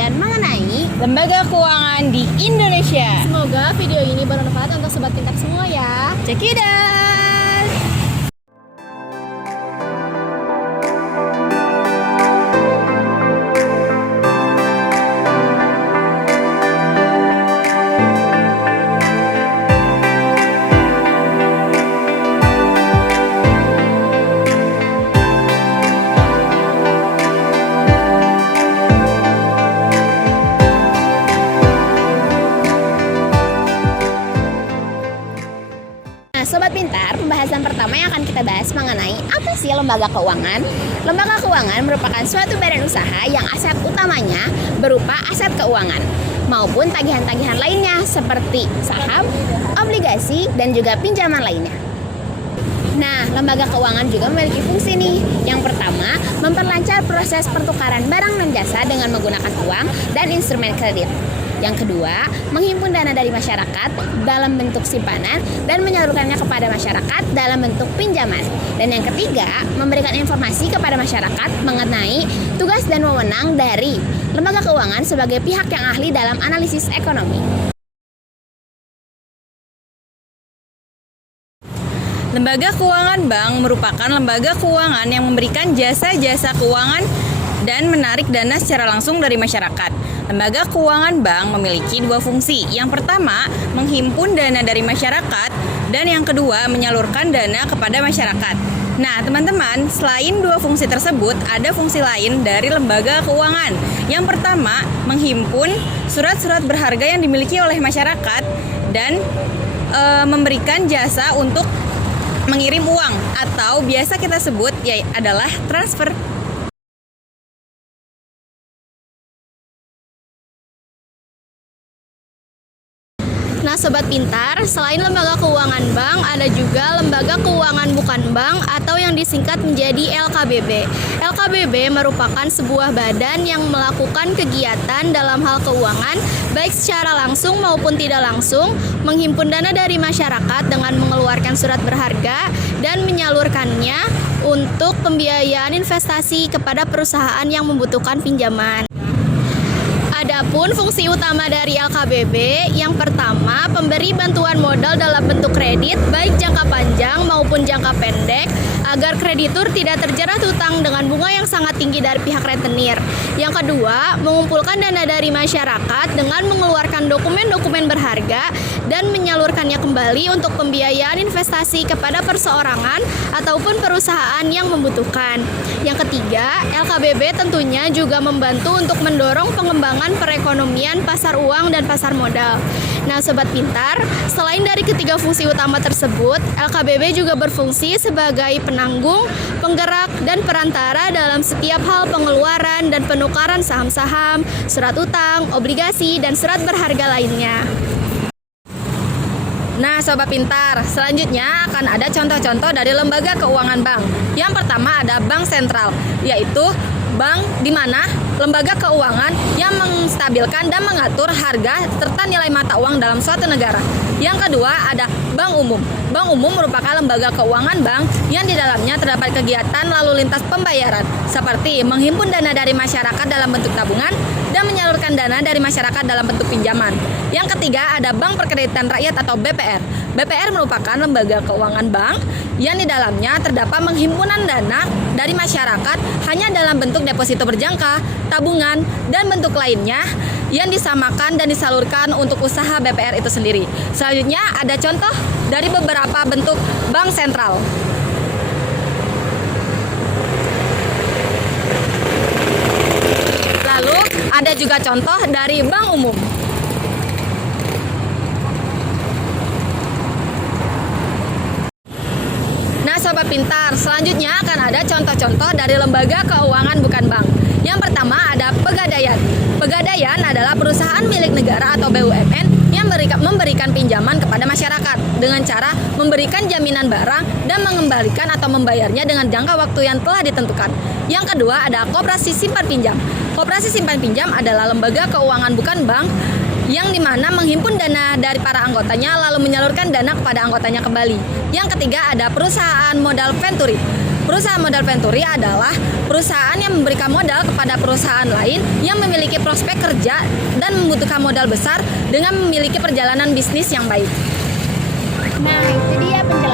kalian mengenai lembaga keuangan di Indonesia. Semoga video ini bermanfaat untuk sobat pintar semua ya. Check it out. Nah, Sobat Pintar, pembahasan pertama yang akan kita bahas mengenai apa sih lembaga keuangan. Lembaga keuangan merupakan suatu badan usaha yang aset utamanya berupa aset keuangan maupun tagihan-tagihan lainnya seperti saham, obligasi, dan juga pinjaman lainnya. Nah, lembaga keuangan juga memiliki fungsi nih. Yang pertama, memperlancar proses pertukaran barang dan jasa dengan menggunakan uang dan instrumen kredit. Yang kedua, menghimpun dana dari masyarakat dalam bentuk simpanan dan menyalurkannya kepada masyarakat dalam bentuk pinjaman. Dan yang ketiga, memberikan informasi kepada masyarakat mengenai tugas dan wewenang dari lembaga keuangan sebagai pihak yang ahli dalam analisis ekonomi. Lembaga keuangan bank merupakan lembaga keuangan yang memberikan jasa-jasa keuangan dan menarik dana secara langsung dari masyarakat. Lembaga keuangan bank memiliki dua fungsi. Yang pertama, menghimpun dana dari masyarakat, dan yang kedua, menyalurkan dana kepada masyarakat. Nah, teman-teman, selain dua fungsi tersebut, ada fungsi lain dari lembaga keuangan. Yang pertama, menghimpun surat-surat berharga yang dimiliki oleh masyarakat dan memberikan jasa untuk mengirim uang atau biasa kita sebut adalah transfer. Nah, Sobat Pintar, selain lembaga keuangan bank, ada juga lembaga keuangan bukan bank atau yang disingkat menjadi LKBB. LKBB merupakan sebuah badan yang melakukan kegiatan dalam hal keuangan, baik secara langsung maupun tidak langsung, menghimpun dana dari masyarakat dengan mengeluarkan surat berharga dan menyalurkannya untuk pembiayaan investasi kepada perusahaan yang membutuhkan pinjaman. Adapun fungsi utama dari LKBB, yang pertama, pemberi bantuan modal dalam bentuk kredit baik jangka panjang maupun jangka pendek agar kreditur tidak terjerat hutang dengan bunga yang sangat tinggi dari pihak rentenir. Yang kedua, mengumpulkan dana dari masyarakat dengan mengeluarkan dokumen-dokumen berharga dan menyalurkannya kembali untuk pembiayaan investasi kepada perseorangan ataupun perusahaan yang membutuhkan. Yang ketiga, LKBB tentunya juga membantu untuk mendorong pengembangan perekonomian pasar uang dan pasar modal. Nah, Sobat Pintar, selain dari ketiga fungsi utama tersebut, LKBB juga berfungsi sebagai penanggung, penggerak, dan perantara dalam setiap hal pengeluaran dan penukaran saham-saham, surat utang, obligasi, dan surat berharga lainnya. Nah, Sobat Pintar, selanjutnya akan ada contoh-contoh dari lembaga keuangan bank. Yang pertama ada bank sentral, yaitu bank di mana lembaga keuangan yang menstabilkan dan mengatur harga serta nilai mata uang dalam suatu negara. Yang kedua ada bank umum. Bank umum merupakan lembaga keuangan bank yang di dalamnya terdapat kegiatan lalu lintas pembayaran seperti menghimpun dana dari masyarakat dalam bentuk tabungan dan menyalurkan dana dari masyarakat dalam bentuk pinjaman. Yang ketiga ada Bank Perkreditan Rakyat atau BPR. BPR merupakan lembaga keuangan bank yang di dalamnya terdapat menghimpunan dana dari masyarakat hanya dalam bentuk deposito berjangka, tabungan, dan bentuk lainnya yang disamakan dan disalurkan untuk usaha BPR itu sendiri. Selanjutnya ada contoh dari beberapa bentuk bank sentral. Lalu ada juga contoh dari bank umum. Nah, Sobat Pintar, selanjutnya akan ada contoh-contoh dari lembaga keuangan bukan bank. Yang pertama ada Pegadaian. Pegadaian adalah perusahaan milik negara atau BUMN yang memberikan pinjaman kepada masyarakat dengan cara memberikan jaminan barang dan mengembalikan atau membayarnya dengan jangka waktu yang telah ditentukan. Yang kedua ada Koperasi Simpan Pinjam. Koperasi Simpan Pinjam adalah lembaga keuangan bukan bank yang dimana menghimpun dana dari para anggotanya lalu menyalurkan dana kepada anggotanya kembali. Yang ketiga ada Perusahaan Modal Venturi. Perusahaan modal Venturi adalah perusahaan yang memberikan modal kepada perusahaan lain yang memiliki prospek kerja dan membutuhkan modal besar dengan memiliki perjalanan bisnis yang baik. Nah, itu dia penjelasan